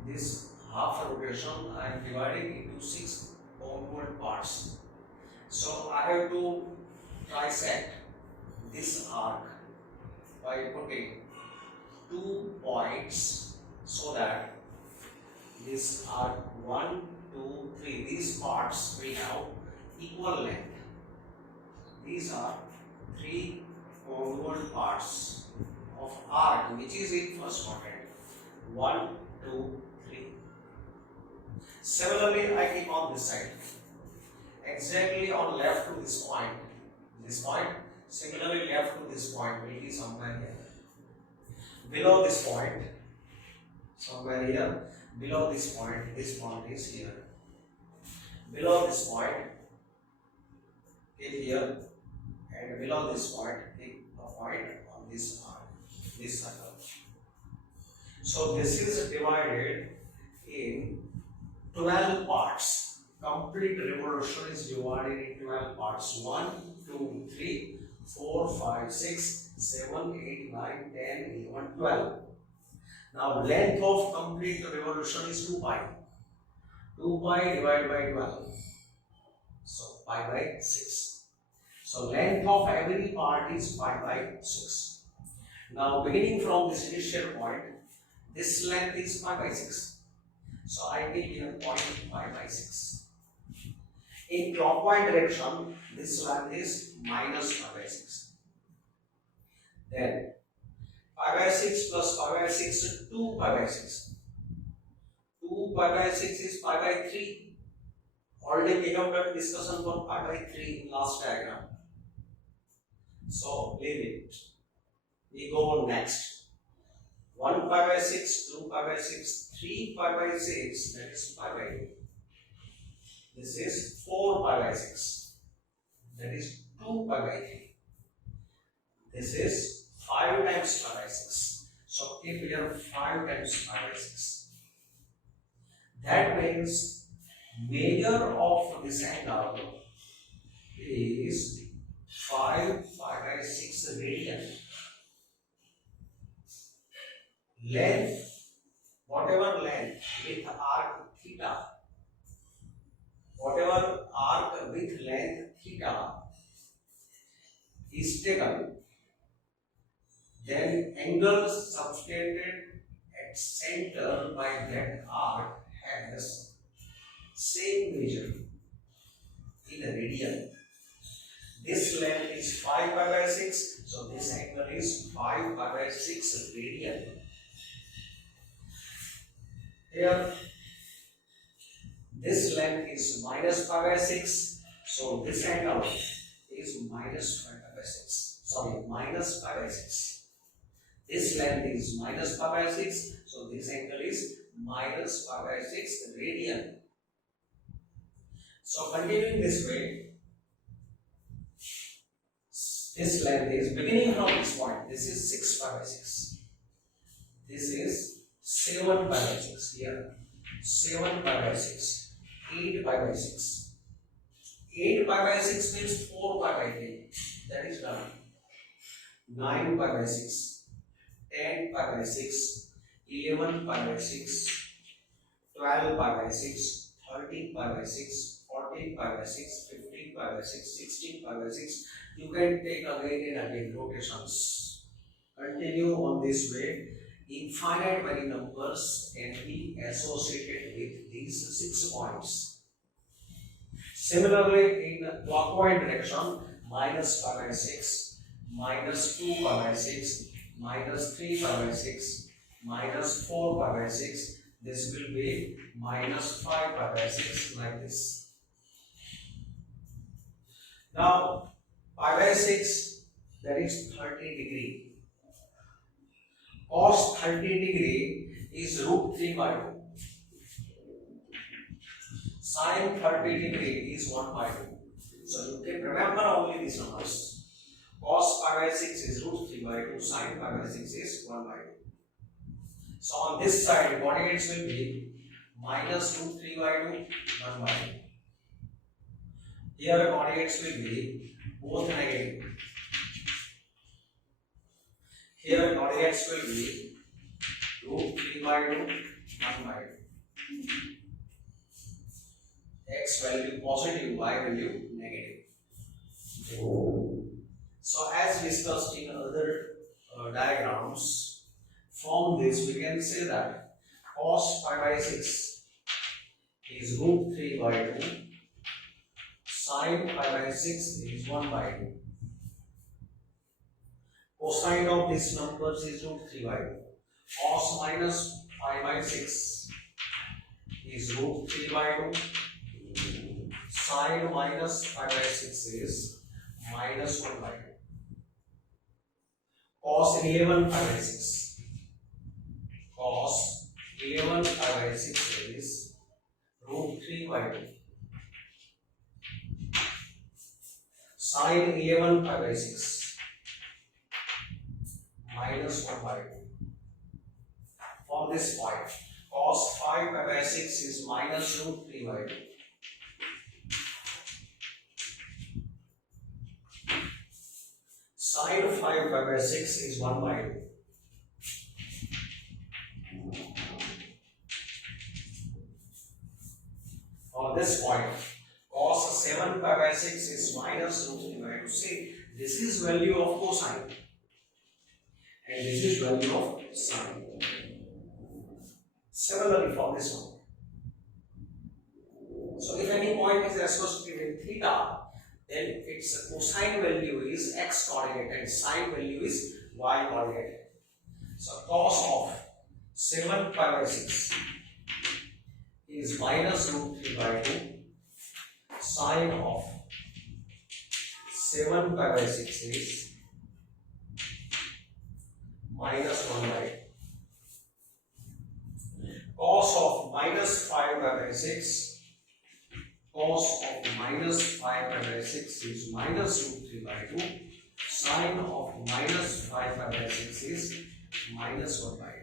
This half rotation I am dividing into 6 congruent parts. So I have to trisect this arc by putting 2 points so that this arc 1, 2, 3, these parts will have equal length. These are 3 congruent parts of arc which is in first quadrant: 1, 2, 3. Similarly, I keep on this side, exactly on left to this point. Similarly, left to this point will be somewhere here. Below this point, somewhere here. Below this point is here. Below this point is here, and below this point, take a point on this arc, this circle. So this is divided in 12 parts. Complete revolution is divided in 12 parts: 1, 2, 3, 4, 5, 6, 7, 8, 9, 10, 11, 12. Now length of complete revolution is 2 pi. 2 pi divided by 12. So pi by 6. So length of every part is pi by 6. Now beginning from this initial point, this length is pi by 6. So I take here point pi by 6. In clockwise direction, this length is minus pi by 6. Then pi by 6 plus pi by 6 is 2 pi by 6. 2 pi by 6 is pi by 3. Already we have done discussion for pi by 3 in last diagram. So leave it. We go on next. 1 pi by 6, 2 pi by 6, 3 pi by 6, that is pi by 2. This is 4 pi by 6, that is 2 pi by 3. This is 5 times pi by 6. So keep here 5 times pi by 6. That means measure of this angle is 5 pi by 6 radian. length, whatever length with arc theta, whatever arc with length theta is taken, then angle subtended at center by that arc has same measure in a radian. This length is 5 pi by 6, so this angle is 5 pi by 6 radian. Here, this length is minus pi by 6, so this angle is minus 5 pi by 6. Sorry, minus pi by 6. This length is minus pi by 6, so this angle is minus pi by 6 radian. So continuing this way, this length is beginning from this point. This is 6 pi by 6. This is 7 pi by 6 here. 7 pi by 6. 8 pi by 6. 8 pi by 6 means 4 pi by 3. That is done. 9 pi by 6. 10 pi by 6. 11 pi by 6. 12 pi by 6. 13 pi by 6. 14 pi by 6. 15 pi by 6. 16 pi by 6. You can take again and again rotations. Continue on this way. Infinite many numbers can be associated with these 6 points. Similarly, in clockwise direction, minus pi by 6, minus 2 pi by 6, minus 3 pi by 6, minus 4 pi by 6. This will be minus 5 pi by 6 like this. Now, pi by 6, that is 30 degree. Cos 30 degree is root 3 by 2. Sin 30 degree is 1 by 2. So you can remember only these numbers. Cos pi by 6 is root 3 by 2. Sin pi by 6 is 1 by 2. So on this side, coordinates will be minus root 3 by 2, 1 by 2. Here coordinates will be both negative. Here coordinates will be root 3 by 2, 1 by 2. X value positive, y value negative. So as discussed in other diagrams, from this we can say that cos pi by 6 is root 3 by 2. Sin pi by 6 is 1 by 2. Cosine of these numbers is root 3 by 2. Cos minus pi by 6 is root 3 by 2. Sin minus pi by 6 is minus 1 by 2. Cos 11 pi by 6. Cos 11 pi by 6 is root 3 by 2. Sin 11 pi by 6 minus 1 by 2. From this point, cos 5 pi by 6 is minus root 3 by 2. Sin 5 pi by 6 is 1 by 2. On this point, cos 7 pi by 6 is minus root 3 by 2. See, this is value of cosine and this is value of sine. Similarly for this one. So if any point is associated with theta, then its cosine value is x coordinate and sine value is y coordinate. So cos of 7 pi by 6 is minus root 3 by 2. Sine of 7 pi by 6 is minus 1 by 2. Cos of minus 5 pi by 6. Cos of minus 5 pi by 6 is minus root 3 by 2. Sine of minus 5 pi by 6 is minus 1 by 2.